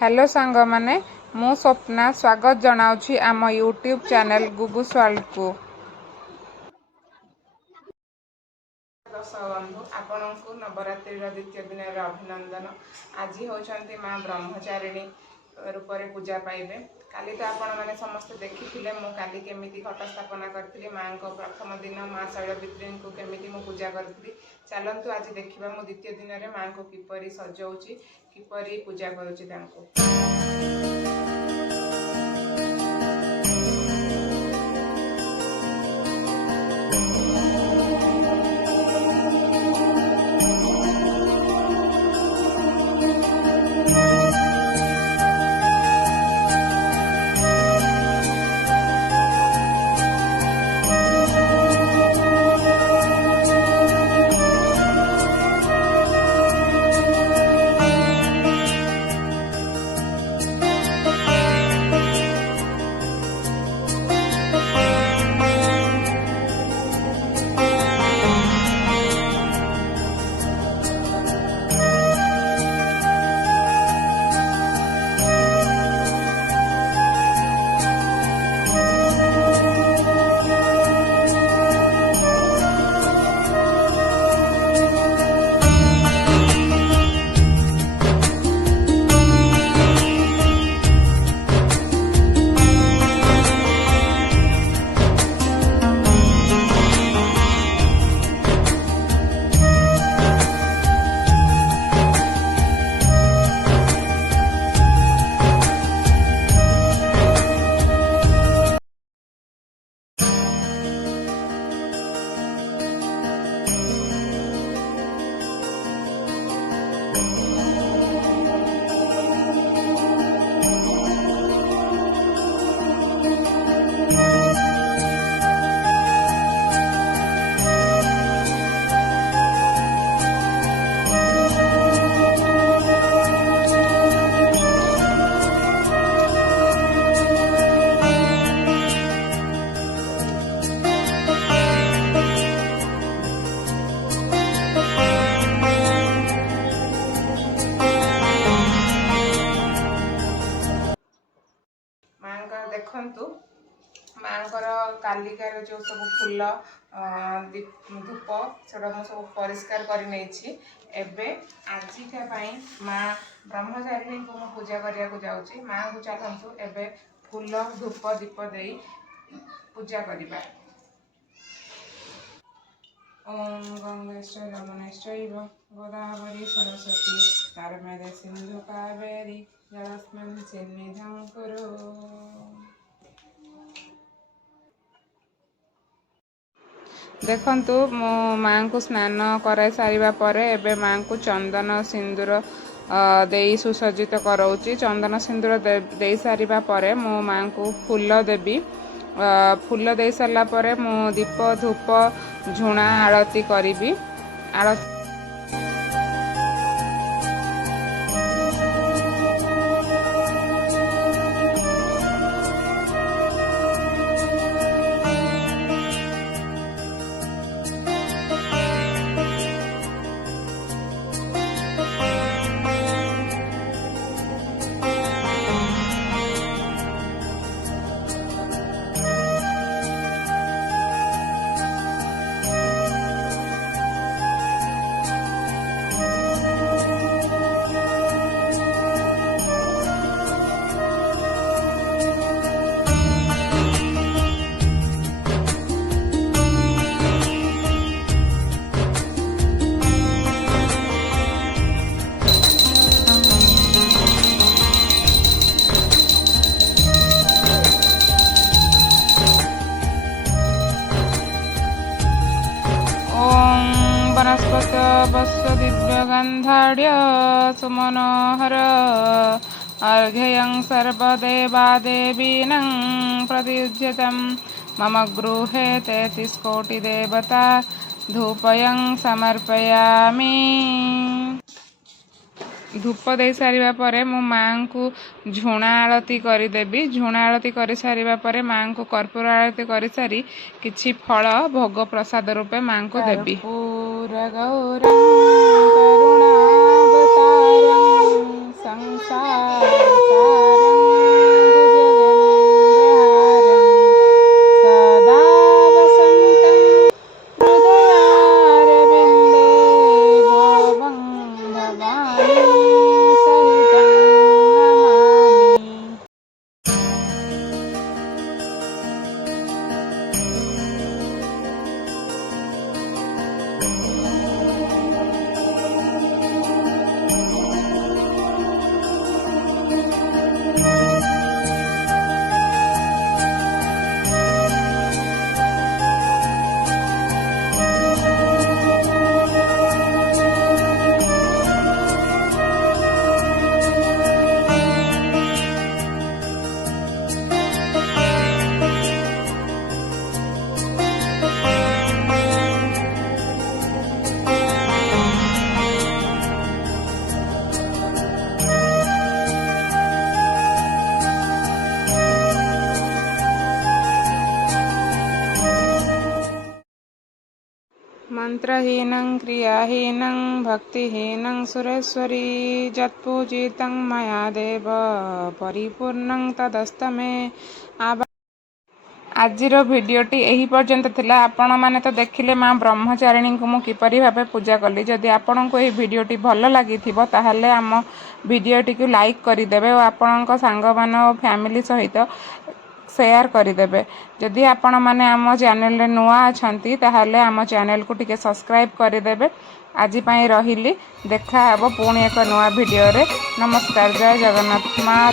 Hello सांग माने मु स्वप्ना स्वागत जनाउछि आम यूट्यूब चैनल गुगुस वर्ल्ड को। दर्शक बंधु आपण को नवरात्रि द्वितीय दिन अभिनंदन। आज होचंती माँ ब्रह्मचारिणी रूप में पूजा पाइबे। काली तो आपण मैंने समस्त देखी मु काली केमिति घट स्थापना करी माँ को प्रथम दिन माँ शैलपुत्री को केमिति मु पूजा करी। चलतु आज देखा मु द्वितीय दिन में माँ को किपरि सजाऊँगी किपरि पूजा करुँची तांको। देखु माँकर कालिकार जो सब फूल धूप से सब परिष्कार कर आजिका माँ ब्रह्मचारिणी को मैं पूजा करने को जाऊँगी। माँ को चलतु एबे फूल धूप दीप दे पूजा करवा। ओम गंगेश्वर रमणेश्वर गोदावरी सरस्वती नर्मदे सिंधु कावेरी जलस्मिन् सन्निधिं कुरु। देखंतु मो माँ को स्नान कराई सारिबा परे एबे माँ को चंदन सिंदूर देई सुसज्जित कराउची। चंदन सिंदूर दे सारिबा परे मो माँ को फूल देबी। फूल दे सारा परे मो दीप धूप झुणा आरती करी। आरती वनस्पत वस्य दिव्यगंधाढ्य सुमनोहर अर्घ्यं सर्वदेवादेवीनं प्रतियुज्यतं मम गृहे 33 कोटि देवता धूपयं समर्पयामि। धूप दे सारिबा परे मो माँ को झुणा आरती करदेवी। झुणा आरती कर सारिबा परे माँ को कर्पूर आरती कर सारी किछि फल भोग प्रसाद रूपे माँ को देवी। संसारसारं भुजगेन्द्रहारं सदा वसन्तं हृदयारविन्दे भवं भवानी सहितं नमामि। मंत्रहीनं क्रियाहीनं भक्तिहीनं सुरेश्वरी यत्पूजितं मया देव परिपूर्णं तदस्तमे। आजिर भिडियोटी यही पर्यंत थिला। आपण माने तो देखिले माँ ब्रह्मचारिणी को मु किपरि भाबे पूजा कली। जदि आपण को यही भिडियोटी भल लागि थिबो ताहले आम भिडियोटी को लाइक करिदेबे और आपणक सांग मान फैमिली सहित शेयर करिदेबे। जदि आपण माने आम चैनल रे नुआ अछंती ताहले आम चैनल को टिके सब्सक्राइब करिदेबे। आज पई रहिली, देखा हबो पुणी एक नुआ भिडियो रे। नमस्कार, जय जगन्नाथ। माँ